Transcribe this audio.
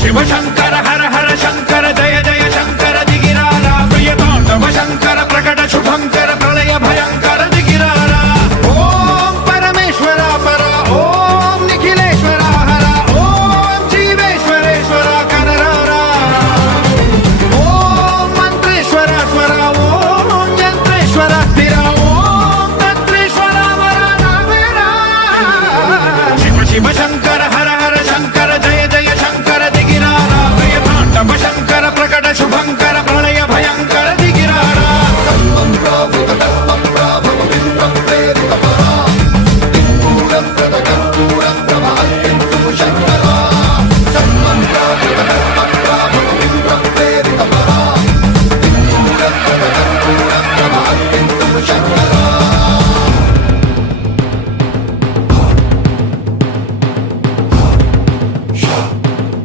Shiva Shankara హర హర Shankara జయ జయ Shankara దిగిరాల ప్రియ తాండవ Shankara ప్రకట శుభంకర